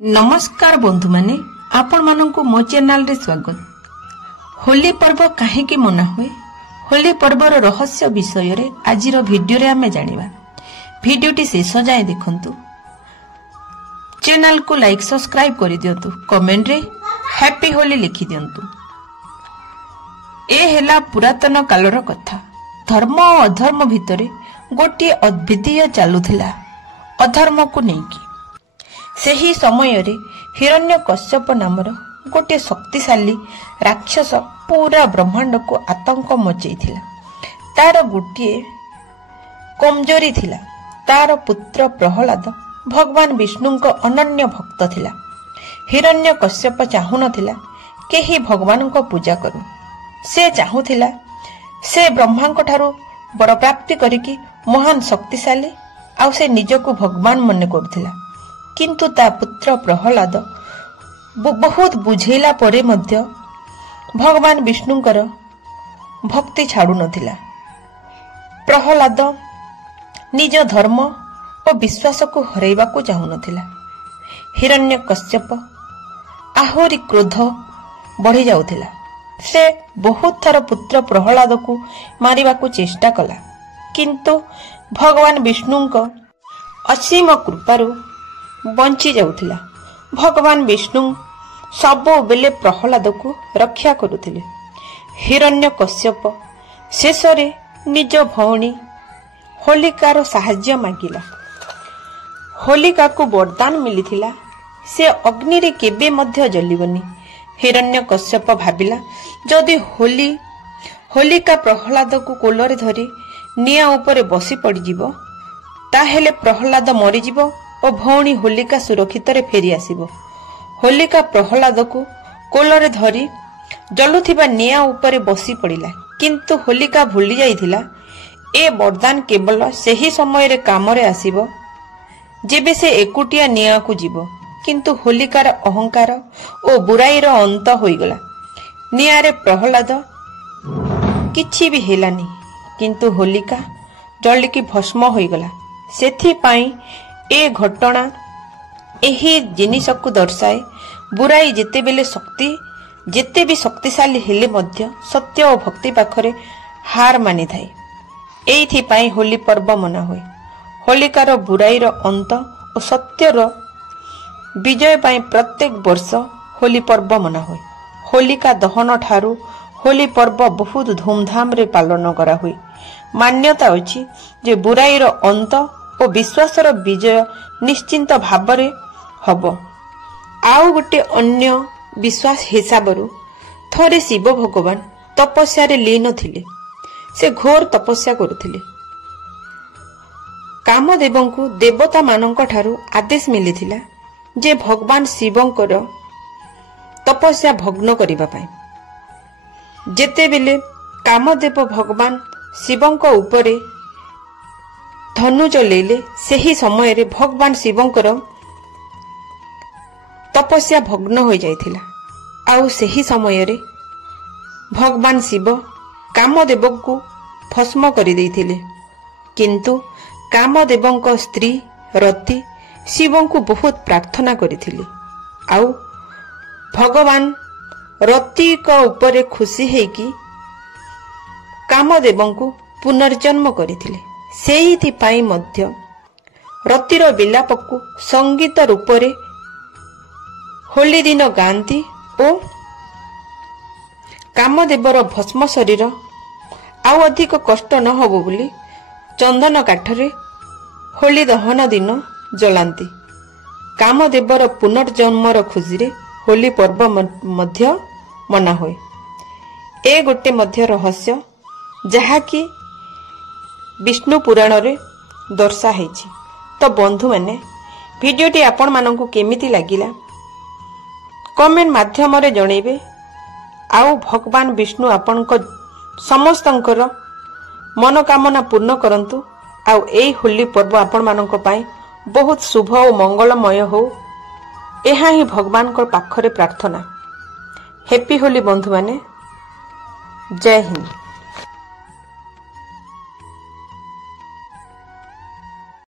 नमस्कार बंधु माने आपण मानंकु मो चैनल रे स्वागत। होली पर्व काहेकि मना हुए, होली पर्वर रहस्य विषय रे आजिर भिडियो रे आमे जानिबा। भिडियोटी शेष जाए देखंतु। चैनल को लाइक सब्सक्राइब करि दियंतु, कमेंट रे हैप्पी होली लिखि दियंतु। ए हेला पुरातन कालर कथा। धर्म और अधर्म भितरे गोटे अद्वितीय चालुथिला अधर्म को नेकी। सेही समय रे हिरण्यकश्यप नामर गोटे शक्तिशाली राक्षस पूरा ब्रह्मांड को आतंक मचैथिला। तार गोटे कमजोरी थिला, तार पुत्र प्रहलाद भगवान विष्णुंक अनन्य भक्त थिला। हिरण्यकश्यप चाहुनथिला केही भगवान को पूजा करू। से चाहुथिला से ब्रह्मांक ठारू बड़ प्राप्ति करिकी महान शक्तिशाली आउ से निजको भगवान मने करुथिला। किंतु ता पुत्र प्रहलाद बहुत बुझेला परे मध्य भगवान विष्णुंकर भक्ति छाड़ू नथिला। प्रहलाद निज धर्म और विश्वास को हरैबा को चाहू नथिला। हिरण्यकश्यप आहुरी क्रोध बढ़ी जाउथिला। से बहुत थर पुत्र प्रहलाद को मारिबा को चेष्टा कला, किंतु भगवान विष्णुंक असीम कृपारू बंची जाउथिला। भगवान विष्णु सबो बेले प्रहलाद को रक्षा करुथिले। हिरण्यकश्यप शेषरे निज भौणी होलिकार साहाय्य मागिला। होलिका को वरदान मिलिथिला से अग्नि रे केबे मध्य जलिबनी। हिरण्यकश्यप भाबिला जदि होलिका प्रहलाद को कोलरे धरी निया ऊपर बसी पड़ी जिवो ताहेले प्रहलाद मरी जिवो और भौणी होलिका सुरक्षित रे फेरी आसीबो। होलिका प्रहलाद को कोलरे धरी जलुथिबा निया ऊपर बसी पड़िला, किंतु होलिका भूली जाइथिला ए वरदान केवल सेही समय रे काम रे आसीबो जेबे से एकुटिया निया को जीवो। किंतु होलिकार अहंकार और बुराई रो अंत होइगला। निया रे प्रहलाद किछि भी हेलानी, किंतु होलिका जलिकी भस्म होइगला। सेथि पाई ए घटना एही जिनिस को दर्शाए बुराई जेते भी शक्तिशाली हेले मध्य सत्य और भक्ति पाखरे हार मानि थाए। एइथि पाई होली पर्व मना हुए। होलिकार बुराईर अंत और सत्यर विजय पाई प्रत्येक वर्ष होली पर्व मना हुए। होलिका दहन ठारू होली पर्व बहुत धूमधाम रे पालन करा हुए। मान्यता अछि जे बुराईर अंत और विश्वासर विजय निश्चिंत भावरे हबो। आउ गोटे अन्य विश्वास हिसाबरु थरे शिव भगवान तपस्या रे लीन थिले। से घोर तपस्या करुथिले। कामदेवंकु देवता मानंक ठारू आदेश मिलिथिला जे भगवान शिवंकर तपस्या भग्न करिबा पाई। जेतेबेले कामदेव भगवान शिवंक उपरे धनु चलेले सेही समय रे भगवान शिवंकर तपस्या भग्न हो जाइथिला। आउ सेही समय रे भगवान शिव कामदेव को भस्म करि दैथिले। किंतु कामदेवंक स्त्री रति शिवं को बहुत प्रार्थना करिथिले। आउ भगवान रति को ऊपर खुशी हेकी कामदेवं को पुनर्जन्म करिथिले। सेहिथि पाई मध्य रतिर विलाप को संगीत रूप रे होली दिन गांती और कामदेवर भस्म शरीर आउ अधिक कष्ट न होबो बोली चंदन काठरे होली दहन दिन जलांती। कामदेवर पुनर्जन्मर खुशी रे होली पर्व मध्य मना हुए। ए गोटे मध्य रहस्य जहाकी विष्णु पुराण रे दर्शा हेछि। तो बंधु माने वीडियोटी आपण मानंकु केमिति लागिला कमेंट माध्यम रे जणेबे। आउ भगवान विष्णु आपनक समस्तंकर मनोकामना पूर्ण करंतु। आउ एई होली पर्व आपण मानंक पाई बहुत शुभ और मंगलमय हो, एहा ही भगवान को पाखरे प्रार्थना। हैप्पी होली बंधु माने। जय हिंद।